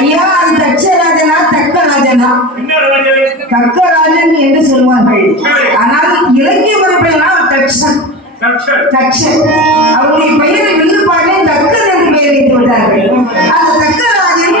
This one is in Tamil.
ஐயா அது தட்சராஜனா தக்கராஜனா? தக்கராஜன் என்று சொல்வார்கள். ஆனால் இலக்கிய முறைப்படினா தட்சன். அவருடைய பெயரை வில்லுப்பாட்டை தக்கன் என்று பெயர் வைத்து விட்டார்கள். அந்த தக்கராஜன்